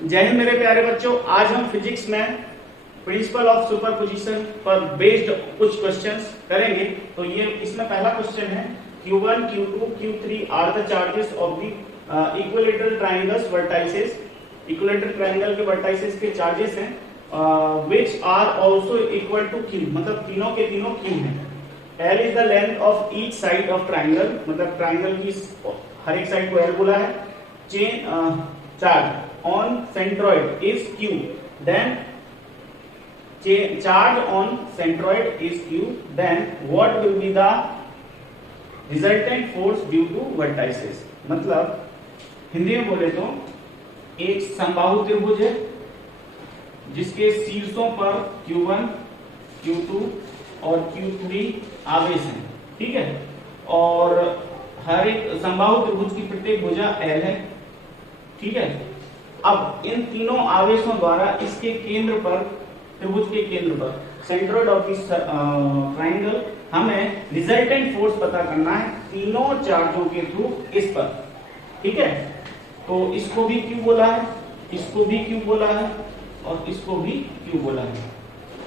जय हिंद मेरे प्यारे बच्चों, आज हम फिजिक्स में प्रिंसिपल ऑफ सुपरपोजिशन पर बेस्ड कुछ क्वेश्चंस करेंगे। तो ये इसमें पहला क्वेश्चन है Q1, Q2, Q3 are the charges of the equilateral triangles vertices. Equilateral triangle के वर्टाइसेस के चार्जेस हैं which are also equal to Q, मतलब तीनों के तीनों Q हैं। L is the length of each side of triangle, मतलब triangle की हर एक साइड को L बोला है। Charge on centroid is Q, then charge on centroid is Q, then what will be the resultant force due to vertices। मतलब हिंदी में बोले तो एक समबाहु त्रिभुज है जिसके शीर्षों पर Q1, Q2 और Q3 आवेश हैं, ठीक है। और हर एक समबाहु त्रिभुज की प्रत्येक भुजा L है, ठीक है। अब इन तीनों आवेशों द्वारा इसके केंद्र पर, त्रिभुज के केंद्र पर, सेंट्रोइड ऑफ दिस ट्रायंगल, हमें रिजल्टेंट फोर्स पता करना है तीनों चार्जों के थ्रू इस पर, ठीक है। तो इसको भी Q बोला है, इसको भी Q बोला है और इसको भी Q बोला है,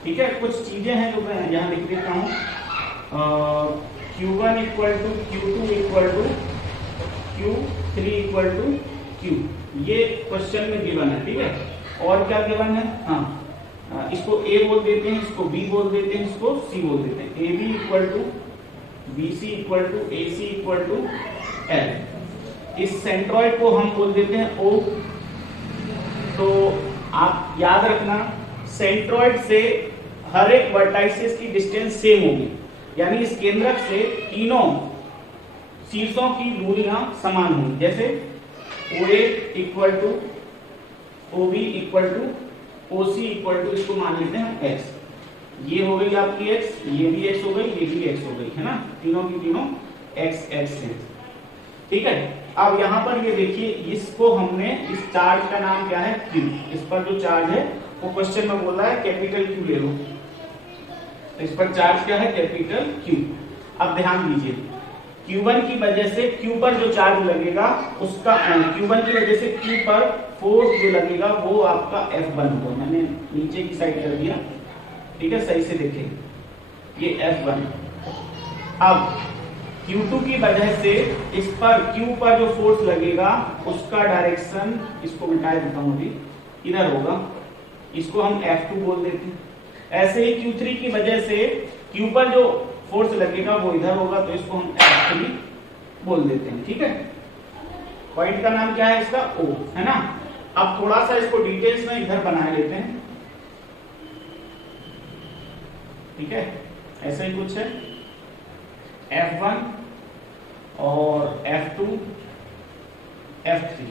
ठीक है। कुछ चीजें हैं जो मैं यहां लिख देता हूं। Q1 equal to Q2 equal to Q3 equal to Q, ये क्वेश्चन में गिवन है, ठीक है। और क्या गिवन है, हाँ, इसको A बोल देते हैं, इसको B बोल देते हैं, इसको C बोल देते हैं। AB equal to BC equal to AC equal to L। इस सेंट्रॉइड को हम बोल देते हैं O। तो आप याद रखना, सेंट्रॉइड से हर एक वर्टाइसिस की डिस्टेंस सेम होगी, यानी इस केंद्रक से तीनों शीर्षों की दूरियां समान होंगी। जैसे OA equal to OB equal to OC equal to, इसको मान लेते हैं X। ये हो गई आपकी X, ये भी X हो गई, ये भी X हो गई, है ना। तीनों की तीनों X X है, ठीक है। अब यहाँ पर ये देखिए, इसको हमने, इस चार्ज का नाम क्या है, Q। इस पर जो चार्ज है वो क्वेश्चन में बोल रहा है कैपिटल Q ले लो। इस पर चार्ज क्या है, कैपिटल Q। अब ध्यान दीजिए, Q1 की वजह से Q पर जो चार्ज लगेगा उसका, Q1 की वजह से Q पर फोर्स जो लगेगा वो आपका F1 होगा। मैंने नीचे की साइड कर दिया, ठीक है, सही से देखें, ये F1। अब Q2 की वजह से इस पर Q पर जो फोर्स लगेगा उसका डायरेक्शन, इसको मिटा देता हूं अभी, इधर होगा, इसको हम F2 बोल देते हैं। ऐसे ही Q3 की वजह से Q पर जो फोर्स लगेगा वो इधर होगा, तो इसको हम F3 बोल देते हैं, ठीक है। पॉइंट का नाम क्या है इसका, O, है ना। अब थोड़ा सा इसको डिटेल्स में इधर बना लेते हैं, ठीक है। ऐसा ही कुछ है, F1 और F2, F3,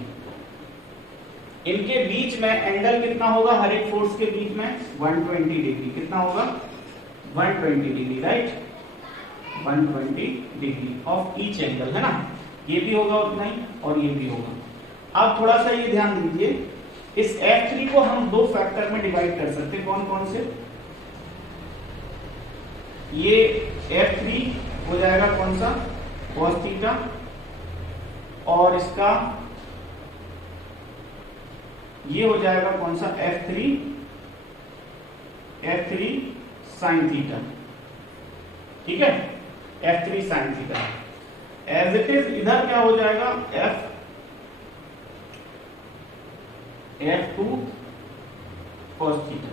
इनके बीच में एंगल कितना होगा, हर एक फोर्स के बीच में 120 डिग्री। कितना होगा, 120 degree, right, 120 degree of each angle, है ना। ये भी होगा उतना ही और ये भी होगा। अब थोड़ा सा ये ध्यान दीजिए, इस F3 को हम दो फैक्टर में डिवाइड कर सकते हैं। कौन कौन से, ये F3 हो जाएगा कौन सा, cos थीटा, और इसका ये हो जाएगा कौन सा, F3 sin थीटा, ठीक है, F3 sin theta. As it is इधर क्या हो जाएगा, F2 cos थीटा,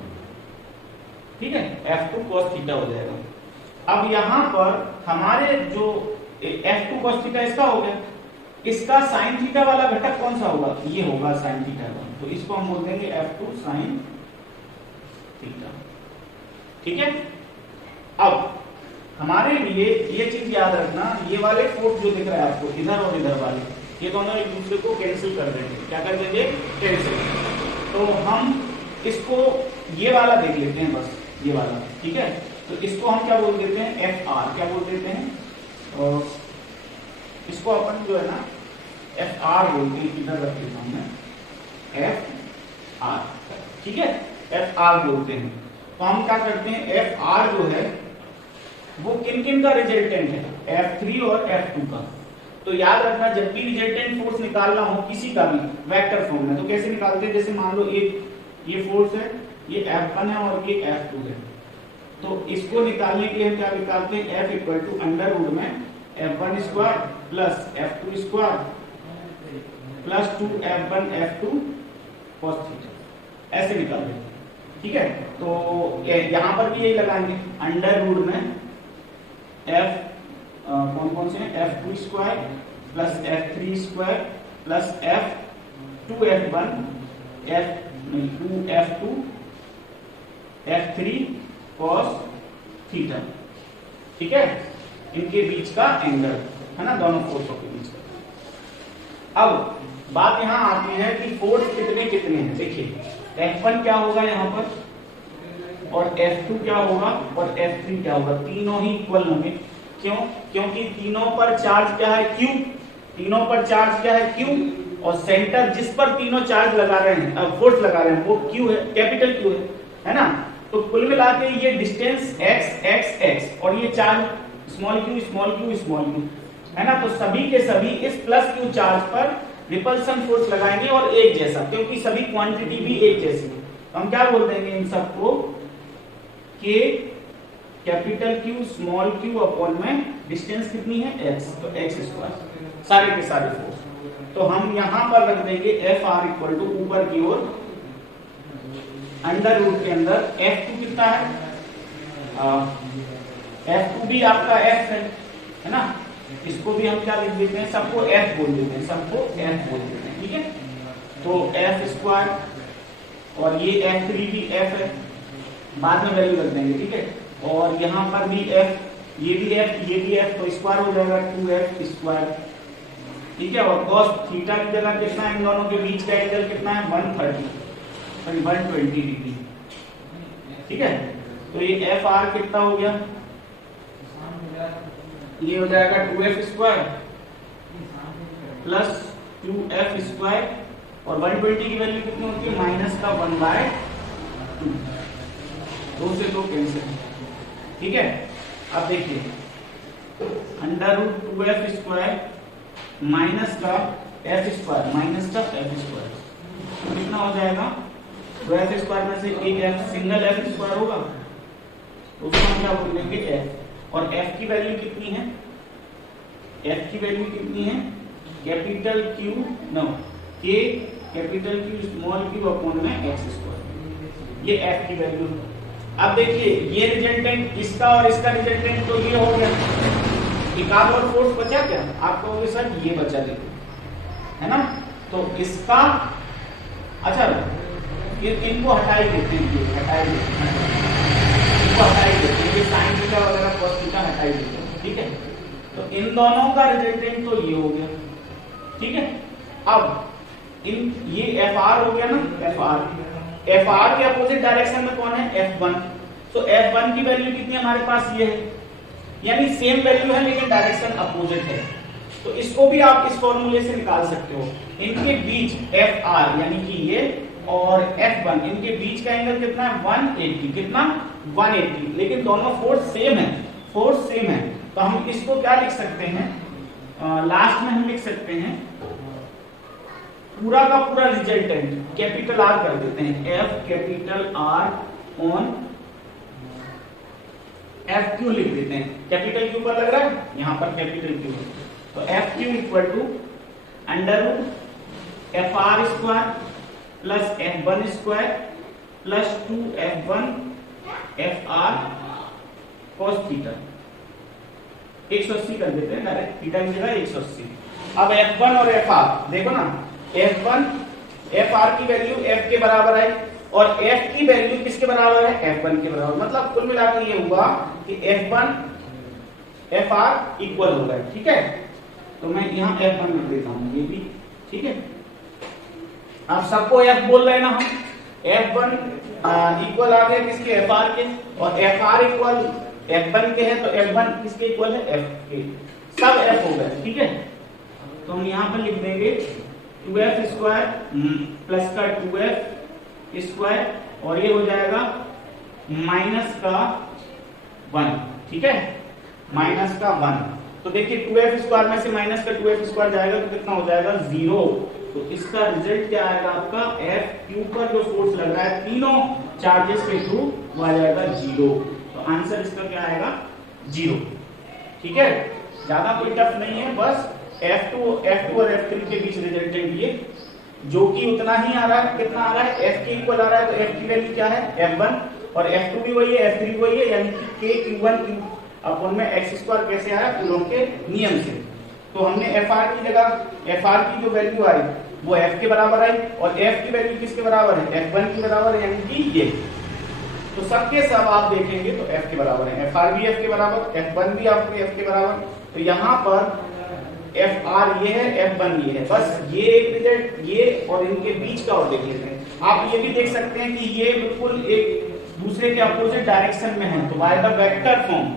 ठीक है, F2 cos थीटा हो जाएगा। अब यहां पर हमारे जो F2 cos थीटा इसका हो गया, इसका sin थीटा वाला घटक कौन सा होगा, ये होगा sin थीटा का, तो इसको हम बोल देंगे F2 sin थीटा, ठीक है। अब हमारे लिए ये चीज याद रखना, ये वाले फोर्स जो दिख रहा है आपको, इधर और इधर वाले, ये दोनों एक दूसरे को कैंसिल कर देंगे। क्या कर देंगे, कैंसिल। तो हम इसको ये वाला देख लेते हैं, बस ये वाला, ठीक है। तो इसको हम क्या बोल देते हैं, FR, क्या बोल देते हैं, और इसको अपन जो है ना FR बोलते हैं, इधर रख लेता हूं मैं, FR, ठीक है, FR बोलते हैं। तो हम क्या करते हैं, FR जो है वो किन किन का रिजल्टेंट है, F3 और F2 का। तो याद रखना जब भी रिजल्टेंट फोर्स निकालना हो किसी का भी वेक्टर फॉर्म में, तो कैसे निकालते हैं, जैसे मान लो ये फोर्स है, ये F1 है और ये F2 है, तो इसको निकालने के लिए हम क्या निकालते हैं, F equal to under root में F1 square plus F2 square plus 2F1 F2 cos theta, ऐसे निकालते हैं। ठीक है, तो यहां पर भी यही लगाएंगे, अंडर रूट में F कौन कौन से हैं, F2 square plus F3 square plus F2F1 2F2 F3 cos theta. ठीक है, इनके बीच का एंगल है ना, दोनों फोर्सों के बीच का। अब बात यहां आती है कि फोर्स कितने कितने हैं। देखिए F1 क्या होगा यहाँ पर और F2 क्या होगा और F3 क्या होगा, तीनों ही इक्वल होंगे। क्यों, क्योंकि तीनों पर चार्ज क्या है, Q, तीनों पर चार्ज क्या है, Q, और सेंटर जिस पर तीनों चार्ज लगा रहे हैं, फोर्स लगा रहे हैं, वो Q है, कैपिटल Q है ना। तो कुल मिला के ये डिस्टेंस x x x और ये चार्ज स्मॉल q है ना, तो सभी के सभी इस प्लस Q चार्ज पर रिपल्सन फोर्स लगाएंगे और एक जैसा, क्योंकि सभी क्वांटिटी भी एक जैसी है, तो हम क्या बोल देंगे इन सबको k capital Q small q upon में डिस्टेंस कितनी है x, तो x स्क्वायर सारे के सारे फोर्स। तो हम यहां पर रख देंगे Fr इक्वल टू ऊपर की ओर अंडर रूट के अंदर F2 कितना है, F2 भी आपका F है ना, इसको भी हम क्या लिख देते हैं, सबको F बोल देते हैं, सबको F बोल देते हैं। ठीक है, तो F स्क्वायर और ये F3 भी F है, बाद में वैल्यू रख देंगे। ठीक है, और यहाँ पर भी F, ये भी F, ये भी F, तो स्क्वायर हो जाएगा 2F स्क्वायर। ठीक है, और cos थीटा की जगह कितना है, इन दोनों के बीच का एंगल कितना है 120 डिग्री। ठीक है, तो ये Fr कितना हो गया, ये हो जाएगा 2F square plus 2F square और 120 की वैल्यू कितनी होती है, माइनस का 1/2, 2 से 2 कैंसिल। ठीक है, अब देखिए under root 2F square minus का F स्क्वायर माइनस का F स्क्वायर कितना हो जाएगा, 2F स्क्वायर में से एक F सिंगल F स्क्वायर होगा, तो उसको हम क्या बोल देंगे F, और F की वैल्यू कितनी है, F की वैल्यू कितनी है, कैपिटल Q नो K capital Q small q upon में x स्क्वायर, ये F की वैल्यू। अब देखिए ये रिजल्टेंट इसका और इसका रिजल्टेंट तो ये हो गया, एक और फोर्स बचा क्या, आपको कहोगे सर ये बचा देखो है ना, तो इसका अच्छा इनको हटाई देते हैं, ये साइन थीटा वगैरह cos थीटा हटाई देते हैं। ठीक है, तो इन दोनों का रिजल्टेंट तो ये हो गया। ठीक है, अब इन ये Fr हो गया ना, Fr के अपोजिट डायरेक्शन में कौन है, F1, तो F1 की वैल्यू कितनी हमारे पास ये है, यानी सेम वैल्यू है लेकिन डायरेक्शन अपोजिट है, तो इसको भी आप इस फॉर्मूले से निकाल सकते हो। इनके बीच Fr यानी कि ये और F1 इनके बीच का एंगल कितना है 180, कितना 180, लेकिन दोनों फोर्स सेम है, तो हम इसको क्या लिख सकते हैं, लास्ट में हम लिख सकते हैं पूरा का पूरा रिजल्टेंट कैपिटल R कर देते हैं, F capital R on FQ लिख देते हैं, कैपिटल Q पर लग रहा है, यहां पर कैपिटल Q है, तो FQ equal to under root Fr square plus F1 square plus 2F1 Fr cos theta, 180 कर देते हैं डायरेक्ट, थीटा की जगह 180। अब F1 और Fr देखो ना, F1 Fr की वैल्यू F के बराबर है और F की वैल्यू किसके बराबर है, F1 के बराबर, मतलब कुल मिलाकर ये हुआ कि F1 Fr इक्वल हो गए। ठीक है, तो मैं यहाँ F1 लिख देता हूँ, ये भी ठीक है, आप सबको F बोल रहे हैं ना हम, F1 इक्वल आ गया किसके, Fr के, और Fr इक्वल F1 के है, तो F1 किसके इक्वल है, F के, सब F हो गए। ठीक है, तो हम यहाँ पर लिख देंगे 2F स्क्वायर प्लस का 2F स्क्वायर और ये हो जाएगा माइनस का 1। ठीक है, माइनस का 1, तो देखिए 2f स्क्वायर में से माइनस का 2f स्क्वायर जाएगा तो कितना हो जाएगा 0। तो इसका रिजल्ट क्या आएगा आपका Fq पर जो फोर्स लग रहा है तीनों चार्जेस के थ्रू वो आ जाएगा 0। तो आंसर इसका क्या आएगा 0। ठीक है, ज्यादा कोई टफ नहीं है, बस F2 और F3 के बीच रिजल्टेंट ये जो कि उतना ही आ रहा है, कितना आ रहा है F के इक्वल आ रहा है, तो F की वैल्यू क्या है F1 और F2 भी वही है F3 वही है, यानी कि K Q1 अपन में x स्क्वायर कैसे आया कूलॉम के नियम से। तो हमने Fr की जगह Fr की जो वैल्यू आई वो F के बराबर आई और F की वैल्यू किसके बराबर है F1 की बराबर है, यानी कि ये। तो सबके सब आप देखेंगे तो F के बराबर है, Fr भी F के बराबर, F1 भी आपके F के बराबर। तो यहाँ पर Fr ये है F1 ये है, बस ये एक रिजल्ट ये और इनके बीच का और देख लेते हैं। आप ये भी देख सकते हैं कि ये बिल्कुल एक दूसरे के अपोजिट डायरेक्शन में है, तो बाय द वेक्टर फॉर्म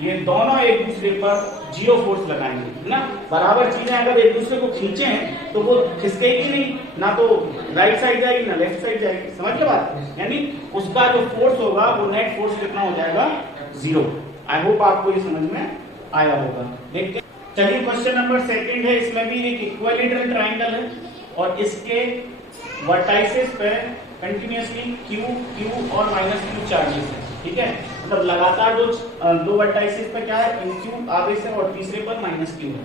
ये दोनों एक दूसरे पर जीरो फोर्स लगाएंगे, है ना। बराबर चीजें अगर एक दूसरे को खींचे हैं तो वो खिसकेगी नहीं, ना तो राइट साइड जाएगी ना लेफ्ट साइड जाएगी, समझ के बात, यानी उसका जो फोर्स होगा वो नेट फोर्स कितना हो जाएगा 0। आई होप आपको ये समझ में आया होगा। देखते हैं, चलिए क्वेश्चन नंबर 2 है, इसमें भी एक इक्विलेटरल ट्राइंगल है और इसके वर्टाइसेस पे कंटिन्यूअसली Q और -Q चार्जेस है। ठीक है, मतलब लगातार दो वर्टाइसेस पे क्या है Q आगे से और तीसरे पर -Q है।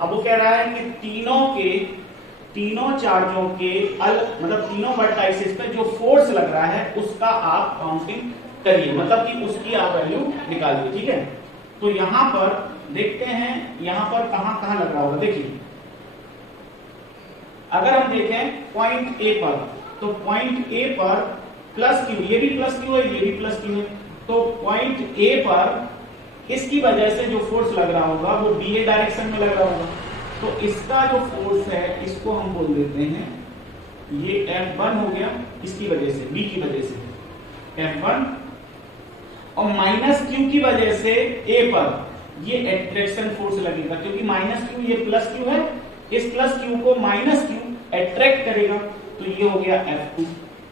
अब वो कह रहा है कि तीनों चार्जों के मतलब तीनों वर्टाइसेस पे जो फोर्स लग रहा है उसका आप काउंटिंग करिए, मतलब कि उसकी आप वैल्यू निकालिए। ठीक है, तो यहां पर देखते हैं यहां पर कहां लग रहा होगा। देखिए अगर हम देखें पॉइंट ए पर, तो पॉइंट ए पर +Q, ये भी +Q है ये भी +Q है, तो पॉइंट ए पर इसकी वजह से जो फोर्स लग रहा होगा वो BA डायरेक्शन में लग रहा होगा। तो इसका जो फोर्स है इसको हम बोल देते हैं ये F1 हो गया, इसकी वजह से B की वजह से F1, और -Q की वजह से A पर ये एट्रैक्शन फोर्स लगेगा, क्योंकि -Q ये +Q है, इस +Q को -Q अट्रैक्ट करेगा, तो ये हो गया F2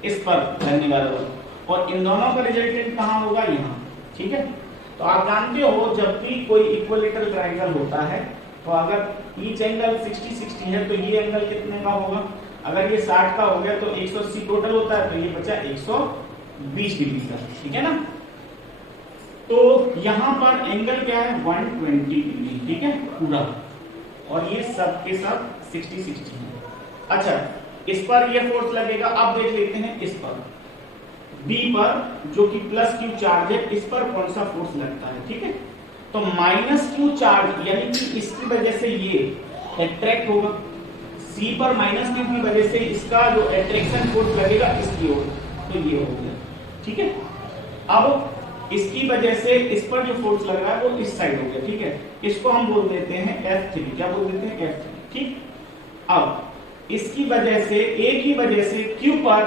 इस पर लगने वाला, और इन दोनों का रिजल्टेंट कहां होगा यहाँ। ठीक है, तो आप जानते हो जब भी कोई इक्विलेटरल ट्रायंगल होता है तो अगर ईच एंगल 60-60 है तो ये एंगल कितने का होगा, अगर ये 60 का हो गया तो 180 टोटल होता है, तो ये बचा 120 डिग्री का। ठीक है ना, तो यहां पर एंगल क्या है 120 डिग्री। ठीक है पूरा, और ये सब के सब 60-60 है। अच्छा, इस पर ये फोर्स लगेगा। अब देख लेते हैं इस पर B पर जो कि +Q चार्ज है, इस पर कौन सा फोर्स लगता है। ठीक है, तो -Q चार्ज यानी कि इसकी वजह से ये अट्रैक्ट होगा, C पर -Q की वजह से इसका जो अट्रैक्शन फोर्स लगेगा इसकी ओर, तो ये हो गया। ठीक है, अब इसकी वजह से इस पर जो फोर्स लग रहा है वो इस साइड हो गया। ठीक है, इसको हम बोल देते हैं F3, क्या बोल देते हैं F3। ठीक, अब इसकी वजह से A की वजह से Q पर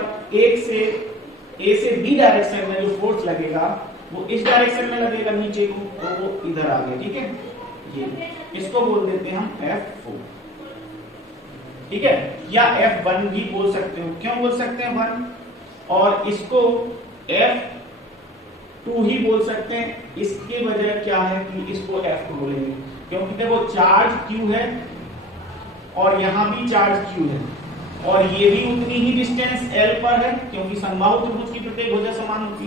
A से B डायरेक्शन में जो फोर्स लगेगा वो इस डायरेक्शन में लगेगा नीचे को, तो वो इधर आ गया। ठीक है, ये इसको बोल देते हैं हम F4। ठीक है, या F1 भी बोल सकते हो। क्यों बोल सकते हैं 1, और इसको F2 ही बोल सकते हैं। इसकी वजह क्या है कि इसको F2 बोलेंगे, क्योंकि देखो चार्ज Q है और यहां भी चार्ज Q है, और ये भी उतनी ही डिस्टेंस L पर है, क्योंकि समबाहु त्रिभुज की प्रत्येक भुजा समान होती,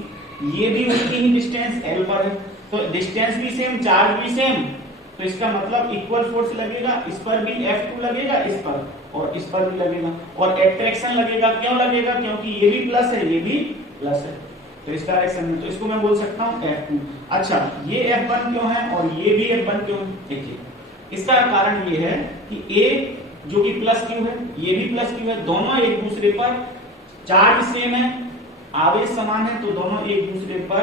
ये भी उतनी ही डिस्टेंस L पर है, तो डिस्टेंस भी सेम चार्ज भी सेम, तो इसका मतलब इक्वल फोर्स लगेगा। इस पर भी F2 लगेगा, इस पर और इस पर भी लगेगा, और अट्रैक्शन लगेगा। क्यों लगेगा, क्योंकि ये भी प्लस है ये भी प्लस है, तो इस डायरेक्शन में, तो इसको मैं बोल सकता हूं F2। अच्छा, ये F1 क्यों है और ये भी F1 क्यों है, देखिए इसका कारण ये है कि A जो कि +Q है, ये भी +Q है, दोनों एक दूसरे पर चार्ज सेम है, आवेश समान है, तो दोनों एक दूसरे पर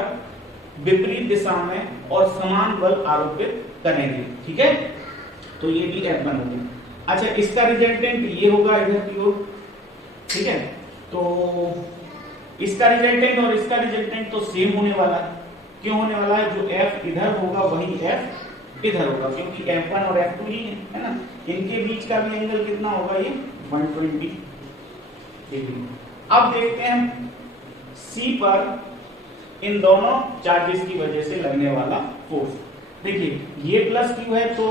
विपरीत दिशा में और समान बल आरोपित करेंगे। ठीक है, तो ये भी F1 हो गया। अच्छा, इसका रिजल्टेंट ये होगा इधर की ओर। ठीक है, तो इसका रिजल्टेंट और इसका रिजल्टेंट तो सेम होने वाला है। क्यों होने वाला है, जो F इधर होगा वही F इधर होगा, क्योंकि F1 और F2 ही है ना, इनके बीच का भी एंगल कितना होगा, ये 120 डिग्री। अब देखते हैं C पर इन दोनों चार्जेस की वजह से लगने वाला फोर्स। देखिए ये प्लस क्यू है तो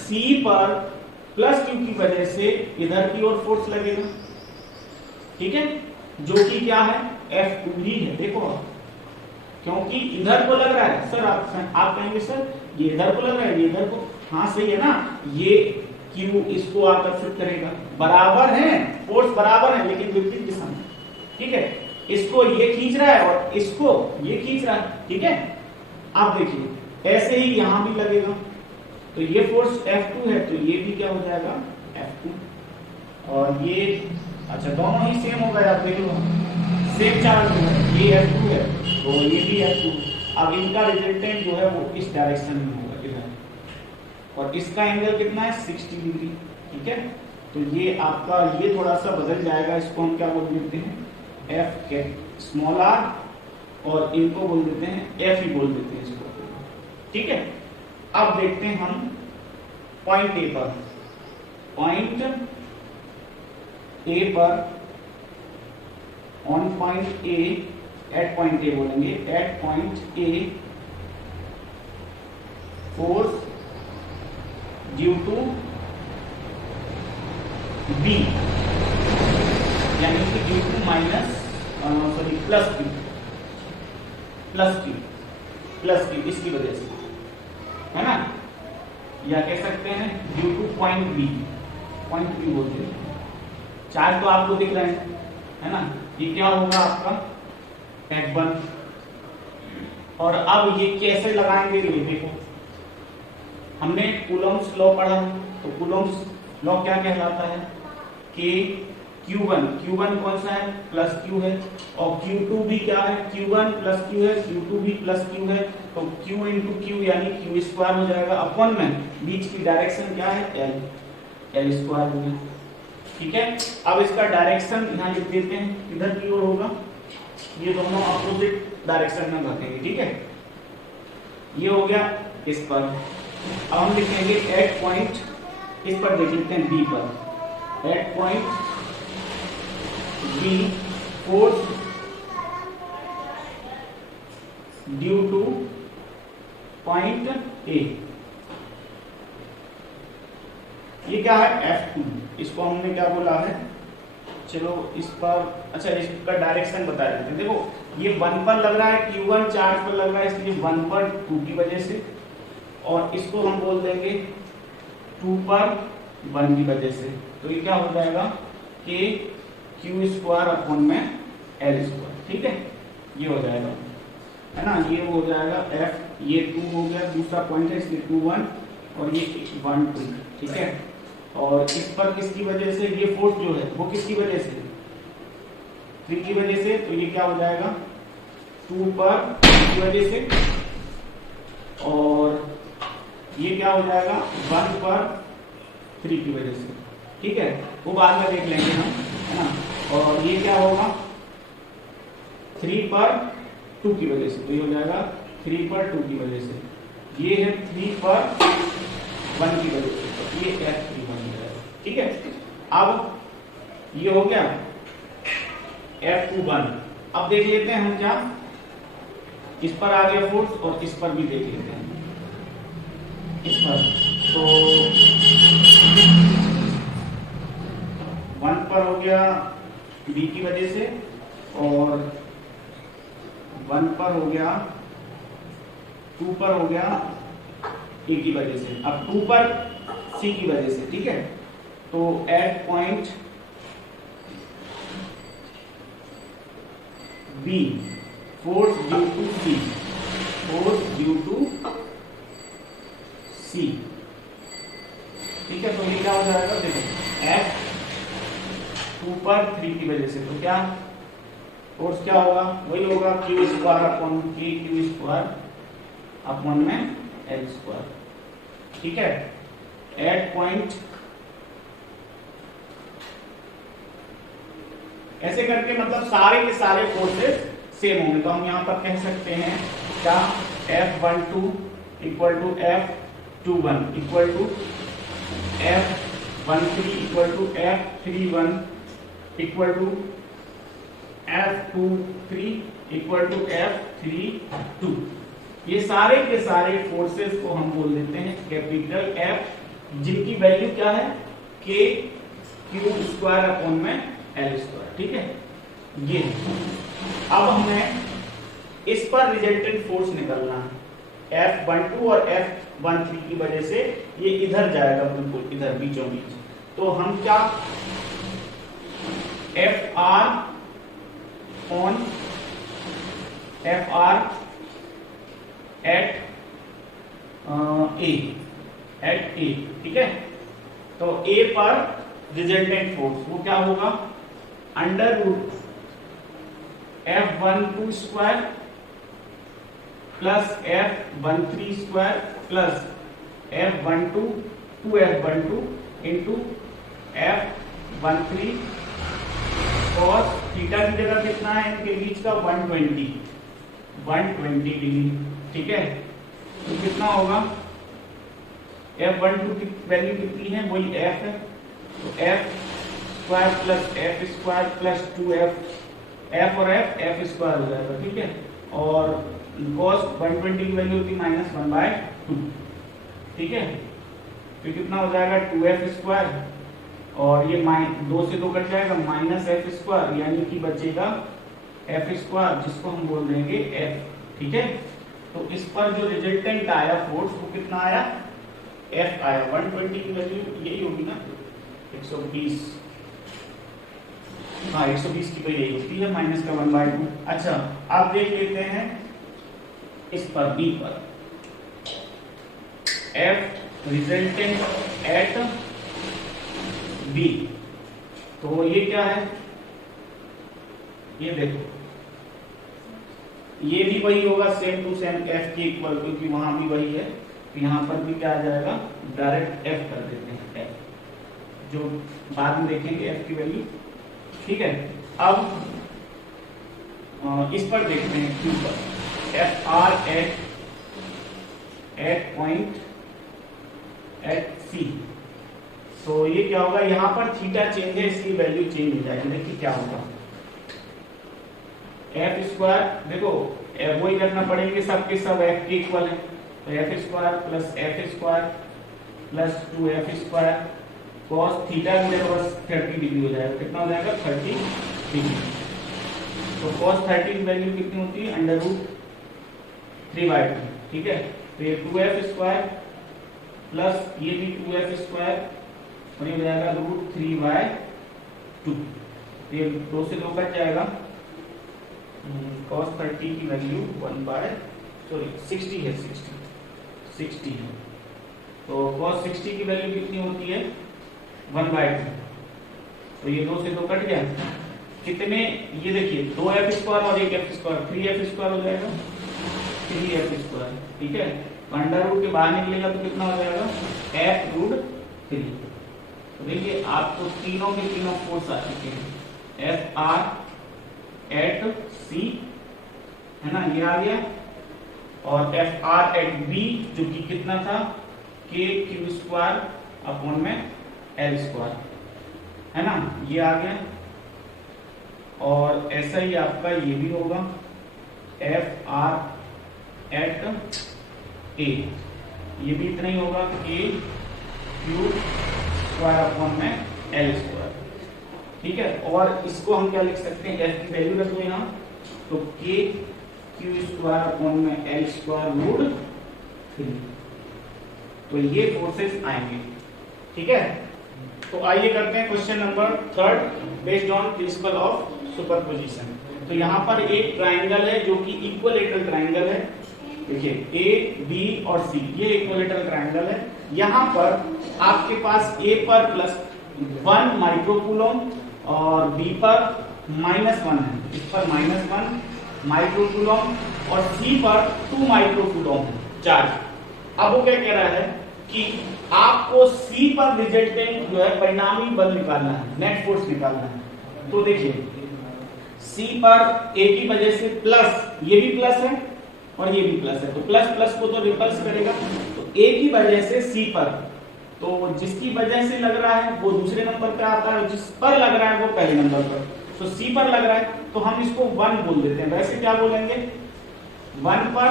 C पर प्लस क्यू की वजह से इधर की ओर फोर्स लगेगा, ठीक है, जो कि क्या है F2 ही है। देखो क्योंकि इधर को लग रहा है सर, आप कहेंगे सर ये इधर को लग रहा है, ये इधर को, हाँ सही है ना, ये Q इसको आकर्षित करेगा, बराबर है, फोर्स बराबर है लेकिन विपरीत दिशा में, ठीक है, इसको ये खींच रहा है और इसको ये खींच रहा है, ठीक है। आप देखिए ऐसे ही यहां भी लगेगा, तो ये फोर्स F2 है तो ये भी क्या हो जाएगा F2, और ये अच्छा दोनों ही सेम हो गए, आप देख लो सेम चार्ज है, ये F2 है तो ये भी F2। अब इनका रिजल्टेंट जो है वो इस डायरेक्शन में होगा इधर, और इसका एंगल कितना है 60 डिग्री, ठीक है। तो ये आपका ये थोड़ा सा बदल जाएगा, इसको हम क्या बोल देते हैं F के स्मॉल r, और इनको बोल देते हैं F ही बोल देते हैं इसको, ठीक है। अब देखते हैं हम पॉइंट ए पर, पॉइंट ए पर, on point A, at point A बोलेंगे, at point A force due to B, यानी कि due to minus sorry plus Q, plus Q, plus Q इसकी वजह से, है ना, या कह सकते हैं due to point B, point B बोलते हैं। चार्ज तो आपको दिख रहे हैं, है ना, ये क्या होगा आपका F1, और अब ये कैसे लगाएंगे ये देखो, हमने कूलम्स लॉ पढ़ा, तो कूलम्स लॉ क्या कहलाता है कि Q1 कौन सा है प्लस Q है, और Q2 भी क्या है Q1 प्लस Q है, Q2 भी प्लस Q है, तो Q इंटू Q यानी Q स्क्वायर हो जाएगा, अपॉन में बीच की डायरेक्शन क्या है L स्क्वायर हो गया, ठीक है। अब इसका डायरेक्शन यहाँ लिख देते हैं, इधर की ओर होगा, ये दोनों अपोजिट डायरेक्शन में भागेंगे, ठीक है। ये हो गया इस पर, अब हम लिखेंगे एट पॉइंट, इस पर देख लेते हैं बी पर, at point B force due to point A, ये क्या है F2, इसको हमने क्या बोला है, चलो इस पर, अच्छा इसका डायरेक्शन बता देते हैं। देखो ये 1 पर लग रहा है, Q1 चार्ज पर लग रहा है, इसलिए 1 पर 2 की वजह से, और इसको हम बोल देंगे 2 पर 1 की वजह से, तो ये क्या हो जाएगा कि Q स्क्वायर अपॉन में L स्क्वायर, ठीक है, ये हो जाएगा, है ना, ये हो जाएगा F, ये 2 हो गया, दूसरा पॉइंट है इसलिए 2 1, और ये 1 2, ठीक है। और इस पर किसकी वजह से, ये फोर्स जो है वो किसकी वजह से 3 की वजह से, तो ये क्या हो जाएगा 2 पर की वजह से, और ये क्या हो जाएगा 1 पर 3 की वजह से, ठीक है, वो बाद में देख लेंगे हम, है ना। और ये क्या होगा 3 पर 2 की वजह से, तो ये हो जाएगा 3 पर 2 की वजह से, ये है 3 पर 1 की वजह से, तो ये F3 बन जाएगा, ठीक है। अब ये हो गया F21, अब देख लेते हैं हम क्या, इस पर आ गया फोर्स और इस पर भी देख लेते हैं, इस पर तो 1 पर हो गया B की वजह से, और 1 पर हो गया, 2 पर हो गया A की वजह से, अब 2 पर C की वजह से, ठीक है। तो at point B force due to C, force due to C, ठीक है, तो ये क्या हो जाएगा, देखो F 2 पर 3 की वजह से, तो क्या फोर्स क्या होगा, वही होगा Q square upon Q square upon में L स्क्वायर, ठीक है। एट पॉइंट, ऐसे करके मतलब सारे के सारे फोर्सेस सेम होंगे, तो हम यहां पर कह सकते हैं क्या F12 equal to F21 equal to F13 equal to F31 equal to F23 equal to F32, ये सारे के सारे फोर्सेस को हम बोल देते हैं कैपिटल एफ, जिनकी वैल्यू क्या है के क्यू स्क्वायर अपॉन में एल स्क्वायर। ठीक है, ये अब हमें इस पर रिजल्टेंट फोर्स निकालना है। F12 और F13 की वजह से ये इधर जाएगा, बिल्कुल इधर बीचों बीच। तो हम क्या FR on FR at A, ठीक है। तो A पर रिजल्टेंट फोर्स वो क्या होगा, under root F12 square plus F13 square plus F12 2F12 into F13 cos theta की जगह कितना है इनके बीच का 120 डिग्री। ठीक है, तो कितना होगा, F12 की वैल्यू कितनी है, वही F है, तो F square plus F square plus 2F, F और F स्क्वायर हो जाएगा। ठीक है, और cos 120 की वैल्यू होती -1/2। ठीक है, तो कितना हो जाएगा 2F स्क्वायर, और ये 2 से 2 कट जाएगा -F स्क्वायर, यानी कि बचेगा F स्क्वायर, जिसको हम बोल देंगे F। ठीक है, तो इस पर जो रिजल्टेंट आया फोर्स वो कितना आया, F आया। 120 की वैल्यू यही होगी ना, 120, हाँ 120 की तो यही होती है, माइनस का 1/2। अच्छा, आप देख लेते हैं इस पर B पर F रिजल्टेंट एट B, तो ये क्या है, ये देखो ये भी वही होगा, सेम टू सेम F के इक्वल, क्योंकि वहां भी वही है, तो यहाँ पर भी क्या आ जाएगा, डायरेक्ट F कर देते हैं, F जो बाद में देखेंगे F की वैल्यू। ठीक है, अब इस पर देखते हैं Q पर, FR at point at C। तो ये क्या होगा, यहाँ पर थीटा चेंज है इसकी वैल्यू चेंज हो जाएगी। देखिए क्या होगा, F स्क्वायर, देखो वही रखना पड़ेंगे, सबके सब F के इक्वल है, तो F square plus F square plus 2F square cos theta की जगह बस 30 डिग्री हो जाएगा। कितना हो जाएगा, 30 डिग्री। तो cos 30 की वैल्यू कितनी होती है, अंडर रूट 3/2। ठीक है, तो ये 2F स्क्वायर प्लस ये भी 2F स्क्वायर, और ये हो जाएगा रूट 3/2। ये 2 से 2 कट जाएगा, cos 30 की वैल्यू 60 है, 60 है, तो cos 60 की वैल्यू कितनी होती है, 1/2। तो ये 2 से 2 कट गया, कितने, ये देखिए 2F स्क्वायर और 1F स्क्वायर, 3F स्क्वायर हो जाएगा, 3F स्क्वायर। ठीक है, अंडर रूट के बाहर निकलेगा तो कितना हो जाएगा, F√3। तो देखिए आपको तीनों के तीनों फोर्स आ चुके हैं, FR एट C है ना, ये आ गया, और FR एट B जो कि कितना था, KQ स्क्वायर अपॉन में L स्क्वायर, है ना, ये आ गया। और ऐसा ही आपका ये भी होगा, FR एट A, ये भी इतना ही होगा, KQ स्क्वायर अपॉन में L स्क्वायर। ठीक है, और इसको हम क्या लिख सकते हैं, F की वैल्यू रख दो यहाँ, तो KQ स्क्वायर अपॉन में L स्क्वायर √3। तो ये फोर्सेस आएंगे। ठीक है, तो आइए करते हैं question number 3 based on principle of superposition. तो यहाँ पर एक ट्राइंगल है जो कि इक्विलेटरल ट्राइंगल है। देखिए A, B और C ये इक्विलेटरल ट्राइंगल है। यहाँ पर आपके पास A पर +1 माइक्रोकूलम और B पर -1 है, इस पर -1 माइक्रोकूलम और C पर 2 माइक्रोकूलम है चार्ज। अब वो क्या कह रहा है कि आपको C पर रिजल्टेंट जो है परिणामी बल निकालना है, नेट फोर्स निकालना है। तो देखिए C पर A की वजह से प्लस, ये भी प्लस है और ये भी प्लस है, तो प्लस प्लस को तो रिपल्स करेगा। तो A की वजह से C पर, तो जिसकी वजह से लग रहा है वो दूसरे नंबर पे आता है, जिस पर लग रहा है वो पहले नंबर पर। तो C पर लग रहा है तो हम इसको 1 बोल देते हैं। वैसे क्या बोलेंगे, 1 पर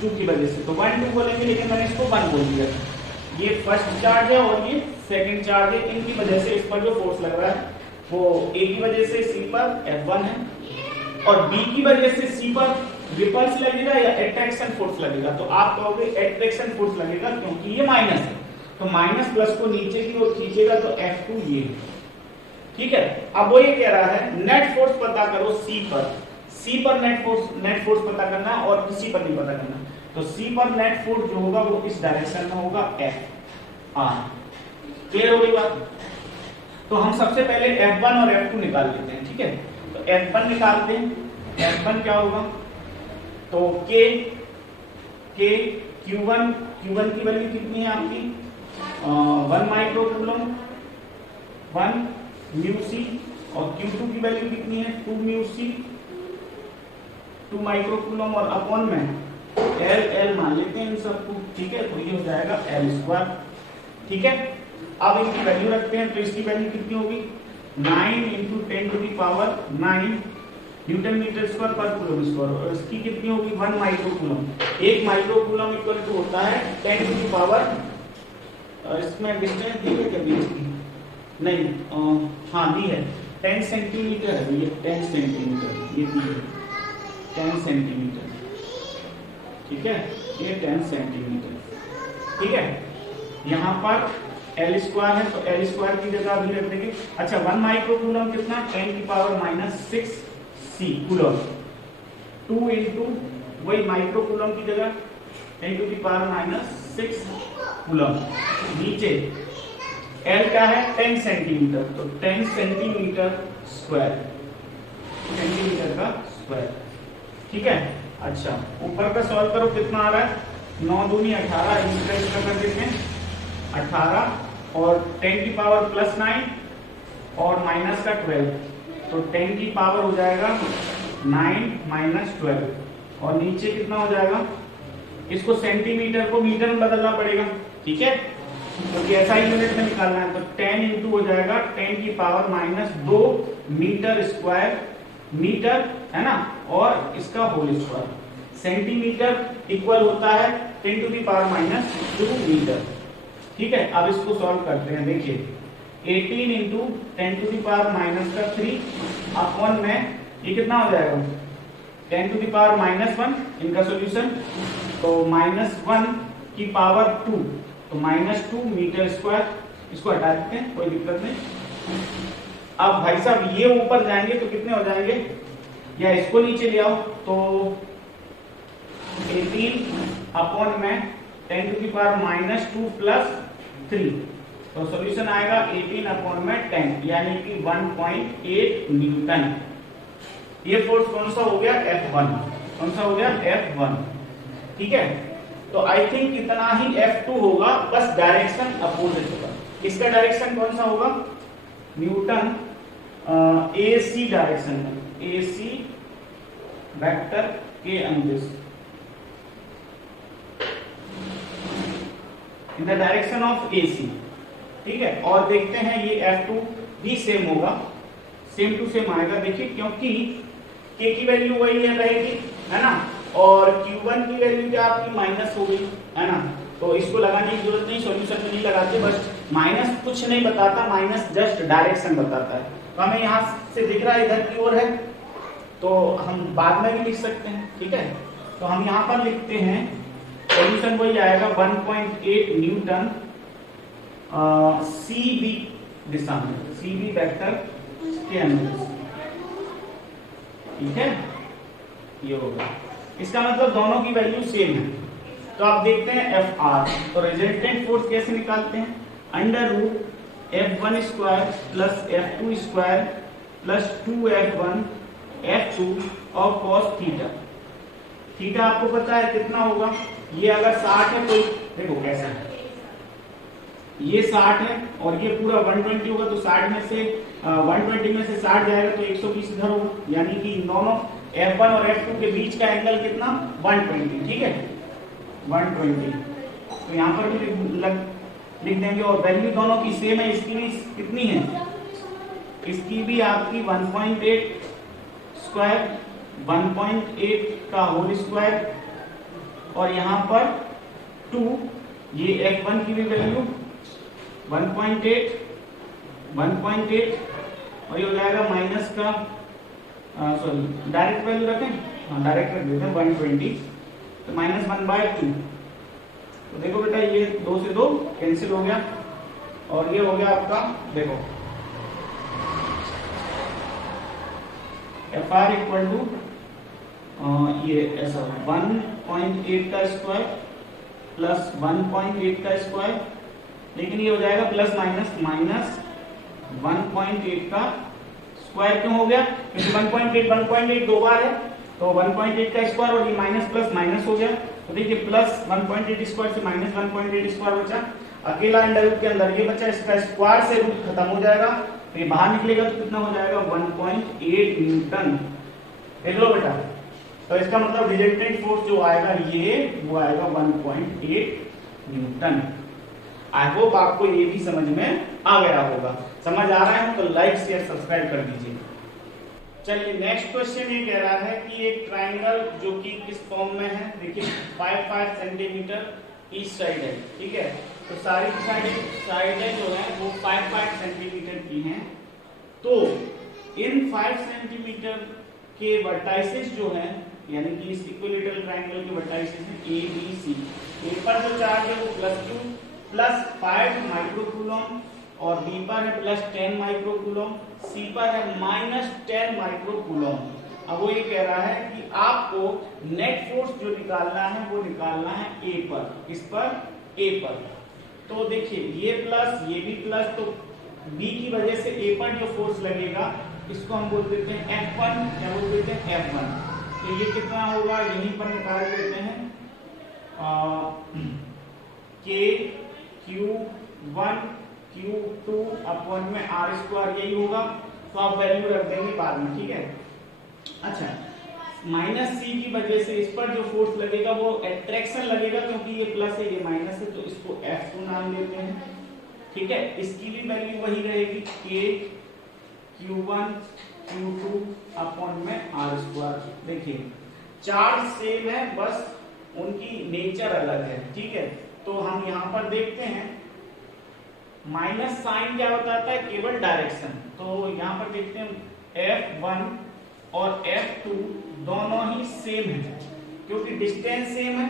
2 की वजह से, तो 1 2 बोलेंगे लेकिन मैंने इसको 1 बोल दिया। ये फर्स्ट चार्ज है और ये सेकंड चार्ज है, इनकी वजह से इस पर जो फोर्स लग रहा है वो A की वजह से C पर F1 है और B की वजह से C पर रिपल्स लगेगा या अट्रैक्शन फोर्स लगेगा। तो आप कहोगे अट्रैक्शन फोर्स लगेगा क्योंकि ये माइनस है, तो माइनस प्लस को नीचे की ओर खींचेगा तो F2 ये, ठीक है। अब वो ये कह रहा है नेट फोर्स पता करो C पर नेट फोर्स पता करना है और किसी पर नहीं पता करना। तो C पर नेट फोर्स जो होगा वो इस डायरेक्शन में होगा F R। क्लियर हो गई बात? तो हम सबसे पहले F1 और F2 निकाल लेते हैं, ठीक है। तो F1 निकालते हैं। F1 क्या होगा? तो K Q1 की वैल्यू कितनी है आपकी 1 माइक्रो कूलम 1 म्यू C और Q2 की वैल्यू कितनी है 2 म्यू C 2 माइक्रो कूलम और अपॉन में L मान लेते हैं इन सबको, ठीक है। तो ये हो जाएगा L², ठीक है। अब इनकी वैल्यू रखते हैं तो इसकी वैल्यू कितनी होगी 9 × 10⁹ न्यूटन मीटर स्क्वायर पर कूलम स्क्वायर और इसकी कितनी होगी 1 micro coulomb. 1 micro coulomb equal to होता है 10⁻, इसमें डिस्टेंस दी है क्या बीच की? नहीं, हाँ दी है 10 सेंटीमीटर है, ये 10 सेंटीमीटर ये दी है 10 सेंटीमीटर, ठीक है। ये 10 सेंटीमीटर, ठीक है। यहाँ पर L² है तो L² की जगह अभी रख देंगे। अच्छा 1 माइक्रो कूलम कितना 10⁻⁶ C कूलम 2 × वही माइक्रो कूलम की जगह 10⁻⁶ कूलम। नीचे L क्या है 10 सेंटीमीटर, तो 10 सेंटीमीटर स्क्वायर, सेंटीमीटर का स्क्वायर, ठीक है। अच्छा ऊपर का सॉल्व करो, कितना आ रहा है 9 दूनी 18, इसका कर देते हैं 18 और 10⁻+9 और माइनस का 12, तो 10 की पावर हो जाएगा 9 - 12 और नीचे कितना हो जाएगा, इसको सेंटीमीटर को मीटर में बदलना पड़ेगा, ठीक है, क्योंकि ऐसा ही यूनिट में निकालना है। तो 10 × हो जाएगा 10⁻⁻2 मीटर स्क्वायर, मीटर है ना, और इसका होल स्क्वायर। सेंटीमीटर इक्वल होता है 10⁻⁻2 मीटर, ठीक है। अब इसको सॉल्व करते हैं, देखिए 18 × 10⁻⁻3 अपॉन में ये कितना हो जाएगा 10⁻⁻1 इनका सॉल्यूशन, तो -1 की पावर 2, तो -2 मीटर स्क्वायर। इसको हटा देते हैं, कोई दिक्कत नहीं। अब भाई साहब ये ऊपर जाएंगे तो कितने हो जाएंगे, या इसको नीचे ले आओ, तो 18 अपॉन में 10⁻⁻2 + 3, तो सॉल्यूशन आएगा 18 अपॉन में 10 यानी कि 1.8 न्यूटन। ये फोर्स कौन सा हो गया F1, कौन सा हो गया F1, ठीक है। तो आई थिंक इतना ही F2 होगा, बस डायरेक्शन अपोजिट होगा। इसका डायरेक्शन कौन सा होगा न्यूटन AC डायरेक्शन में, AC वेक्टर के अनुदिश in the direction of AC, ठीक है। और देखते हैं ये F2 भी सेम होगा, सेम टू सेम आएगा, देखिए क्योंकि K की वैल्यू वही है रहेगी, है ना, और Q1 की वैल्यू क्या आपकी माइनस हो गई, है ना, तो इसको लगाने की जरूरत नहीं, सॉल्यूशन में नहीं लगाते, बस माइनस कुछ नहीं बताता, माइनस जस्ट डायरेक्शन बताता है। तो हमें यहाँ से दिख रहा है इधर की ओर है, तो हम बाद में भी लिख सकते हैं, ठीक है। तो हम यहाँ पर लिखते हैं सॉल्यूशन वही आएगा 1.8 न्यूटन CB दिशा में, CB वेक्टर के अनुदिश, ठीक है, ये होगा। इसका मतलब दोनों की वैल्यू सेम है। तो आप देखते हैं FR, तो रिजल्टेंट फोर्स कैसे निकालते हैं, √F1² + F2² + 2F1 F2 और cos थीटा। थीटा आपको पता है कितना होगा, ये अगर 60 है तो देखो कैसा है, ये 60 है और ये पूरा 120 होगा, तो 60 में से 120 में से 60 जाएगा तो 120 इधर होगा, यानी कि दोनों F1 और F2 के बीच का एंगल कितना 120, ठीक है 120। तो यहाँ पर भी लिख देंगे और वैल्यू दोनों की सेम है। इसकी भी कितनी है, इसकी भी आपकी 1.8 स्क्वायर, 1.8 का होल स्क्वायर और यहाँ पर 2, ये F1 की भी वैल्यू 1.8 और ये हो जाएगा माइनस का सॉरी डायरेक्ट वैल्यू रखें, हाँ डायरेक्ट रख देते हैं 120, तो -1/2। तो देखो बेटा ये 2 से 2 कैंसिल हो गया और ये हो गया आपका, देखो FR इक्वल टू ये ऐसा 1.8 का स्क्वायर प्लस 1.8 का स्क्वायर, लेकिन ये हो जाएगा प्लस माइनस 1.8 का स्क्वायर। क्यों हो गया? क्योंकि 1.8 दो बार है, तो 1.8 का स्क्वायर और ये माइनस प्लस माइनस हो गया। तो देखिए प्लस 1.8 स्क्वायर से माइनस 1.8 स्क्वायर बचा, अकेला अंडर रूट के अंदर ये बचा, इसका स्क्वायर से रूट खत्म हो जाएगा, तो ये बाहर निकलेगा तो कितना हो जाएगा 1.8 न्यूटन। देख लो बेटा, तो इसका मतलब रिजल्टेंट फोर्स जो आएगा ये वो आएगा 1.8 न्यूटन। आई होप आपको ये भी समझ में आ गया होगा। समझ आ रहा है तो लाइक शेयर सब्सक्राइब कर दीजिए। चलिए नेक्स्ट क्वेश्चन ये कह रहा है कि एक ट्राइंगल जो कि किस फॉर्म में है, देखिए 5 सेंटीमीटर ईच साइड है, ठीक है, तो सारी साइडें जो है वो 5 सेंटीमीटर की हैं। तो इन 5 सेंटीमीटर के वर्टाइसेस जो है, यानी कि इस इक्विलेटरल ट्रायंगल के वर्टाइसेस हैं ए बी सी। ए पर जो चार्ज है वो +2 प्लस 5 माइक्रोकूलम और बी पर है +10 माइक्रोकूलम, सी पर है -10 माइक्रोकूलम। अब वो ये कह रहा है कि आपको नेट फोर्स जो निकालना है वो निकालना है ए पर, इस पर ए पर। तो देखिए ये प्लस ये भी प्लस, तो बी की वजह से ए पर जो फोर्स लगेगा इसको हम बोल देते हैं F1, क्या बोल देते हैं F1। तो ये कितना होगा यहीं पर निकाल लेते हैं, K Q1 Q2 अपॉन में R² यही होगा। तो आप वैल्यू रख देंगे बाद में, ठीक है। अच्छा, -C की वजह से इस पर जो फोर्स लगेगा वो एट्रैक्शन लगेगा, क्योंकि ये प्लस है ये माइनस है, तो इसको F2 नाम देते हैं, ठीक है। इसकी भी वैल्यू वही रहेगी K Q1 Q2 अपॉन में R²। देखिए चार्ज सेम है, बस उनकी नेचर अलग है, ठीक है। तो हम यहाँ पर देखते हैं माइनस साइन क्या बताता है, केवल डायरेक्शन। तो यहाँ पर देखते हैं F1 और F2 दोनों ही सेम है, क्योंकि डिस्टेंस सेम है,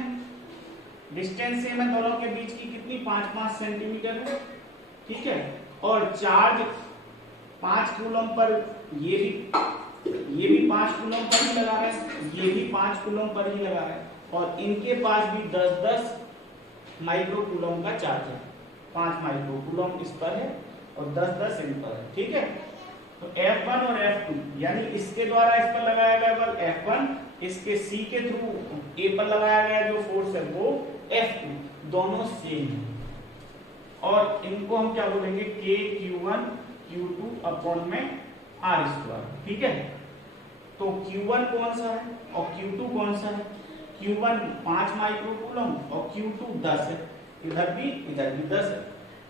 दोनों के बीच की कितनी 5 सेंटीमीटर है, ठीक है। और चार्ज 5 कूलम पर ये भी 5 कूलम पर ही लगा रहा है, ये भी 5 कूलम पर ही लगा रहा है, और इनके पास भी 10-10 माइक्रोकूलम का चार्ज है। 5 माइक्रोकूलम इस पर है और 10-10 इन पर है, ठीक है। तो F1 और F2 यानी इसके द्वारा इस पर लगाया गया बल F1, इसके C के थ्रू A पर लगाया गया जो फोर्स है वो F2, दोनों सेम है। और इनको हम क्या बोलेंगे K Q1 Q2 अपॉन में R², ठीक है। तो Q1 कौन सा है और Q2 कौन सा है? Q1 5 माइक्रोकूलम और Q2 10 है, इधर भी 10 है,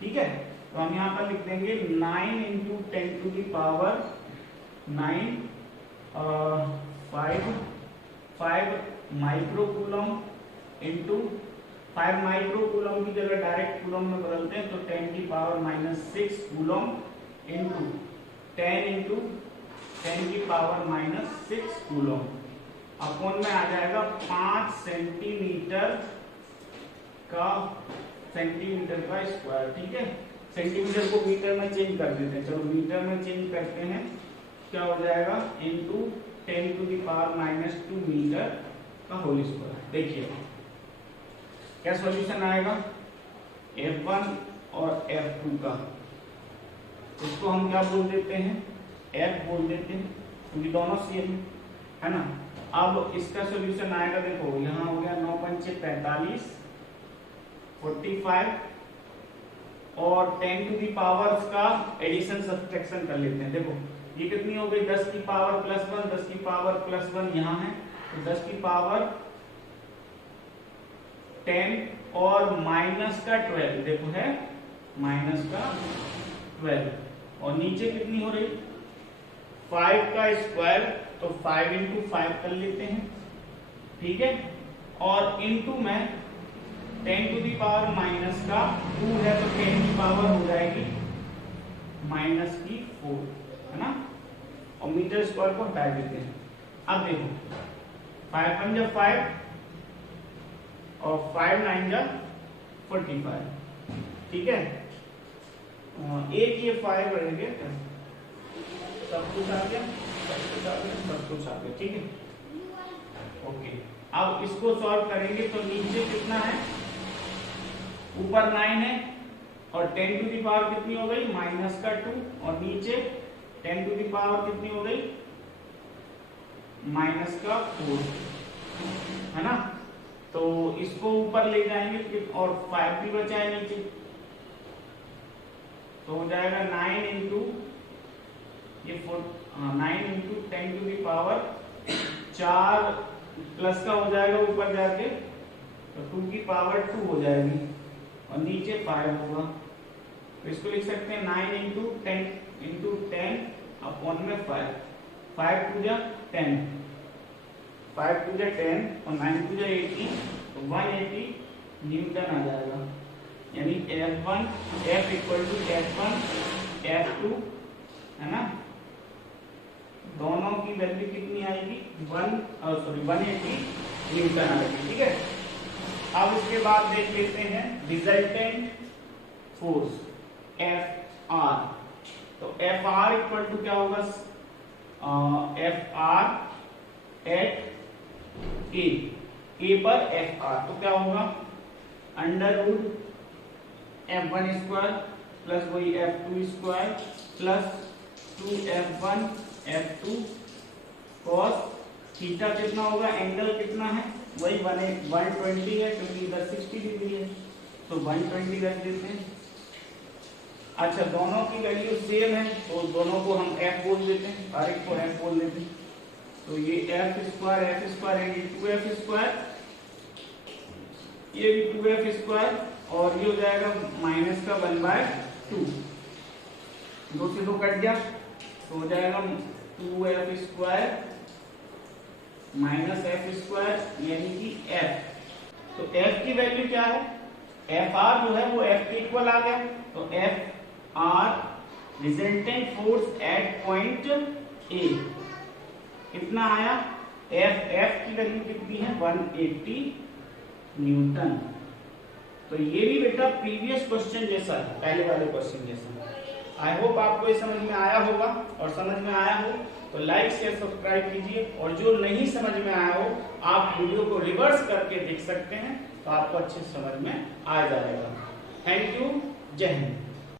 ठीक है। तो हम यहाँ पर लिख देंगे 9 × 10⁻⁹ 5 माइक्रोकूलम इंटू 5 माइक्रोकूलम की जगह डायरेक्ट कूलम में बदलते हैं, तो 10⁻⁶ कूलम इंटू 10 × 10⁻⁶ कूलम अपॉन में आ जाएगा 5 सेंटीमीटर का स्क्वायर, ठीक है। सेंटीमीटर को मीटर में चेंज कर देते हैं, चलो मीटर में चेंज करते हैं, क्या हो जाएगा इंटू 10⁻⁻² मीटर का होल स्क्वायर। देखिए क्या सॉल्यूशन आएगा F1 और F2 का, इसको हम क्या बोल देते हैं F बोल देते हैं, क्योंकि दोनों सेम है ना। अब इसका सॉल्यूशन आएगा, देखो यहाँ हो गया 9×6 45, 45 और 10 टू दी पावर का एडिशन सब्ट्रैक्शन कर लेते हैं। देखो ये कितनी हो गई 10 की पावर +1, 10 की पावर +1 यहाँ है, तो 10 की पावर 10 और माइनस का 12, देखो है माइनस का 12, और नीचे कितनी हो रही 5 का स्क्वायर, तो 5 × 5 कर लेते हैं, ठीक है। और इनटू में 10 टू दी पावर माइनस का 2 है तो 10 की पावर हो जाएगी माइनस की 4, है ना। और मीटर स्क्वायर को हटा देते हैं। अब देखो 5 1 जा 5 और 5 9 जा 45, ठीक है। एक ये 5 रह गया, सब कुछ आ गया, सब कुछ आ गया, सब कुछ आ गया, ठीक है, ओके। अब इसको सॉल्व करेंगे तो नीचे कितना है, ऊपर 9 है और 10 टू दी पावर कितनी हो गई माइनस का 2, और नीचे 10 टू दी पावर कितनी हो गई माइनस का 4, है ना। तो इसको ऊपर ले जाएंगे और 5 भी बचा है नीचे, तो हो जाएगा 9 इंटू ये 9 इंटू 10 टू दी पावर 4 प्लस का हो जाएगा ऊपर जाके, तो 2 की पावर 2 हो जाएगी और नीचे 5 होगा। तो इसको लिख सकते हैं 9 इंटू 10 अपॉन में 5, 5 टू जा 10, 5 टू जा 10 और 9 टू जा 80, तो 180 न्यूटन आ जाएगा। यानी F1 F equal to F1 F2, है ना। दोनों की वैल्यू कितनी आएगी 180 न्यूटन आएगी, ठीक है। अब इसके बाद देख लेते हैं रिजल्टेंट फोर्स Fr। तो Fr इक्वल टू क्या होगा, Fr एट A पर Fr, तो क्या होगा under root F1 square plus वही F2 square plus 2F1 F2 cos theta कितना होगा, एंगल कितना है वही 120 है क्योंकि इधर 60 डिग्री है, तो 120 रख देते हैं। अच्छा दोनों की वैल्यू सेम है तो दोनों को हम f बोल देते हैं, हर एक को f बोल देते हैं। तो ये f स्क्वायर है 2f स्क्वायर, ये भी 2f स्क्वायर और ये हो जाएगा माइनस का 1/2, 2 से 2 कट गया तो हो जाएगा 2f square minus f square यानी कि f। तो f की वैल्यू क्या है, Fr जो है वो f के इक्वल आ गया, तो Fr resultant force at point A कितना आया, F की वैल्यू कितनी है 180 न्यूटन। तो ये भी बेटा प्रीवियस क्वेश्चन जैसा है, पहले वाले क्वेश्चन जैसा। आई होप आपको ये समझ में आया होगा, और समझ में आया हो तो लाइक शेयर सब्सक्राइब कीजिए, और जो नहीं समझ में आया हो आप वीडियो को रिवर्स करके देख सकते हैं, तो आपको अच्छे समझ में आ जाएगा। थैंक यू, जय हिंद।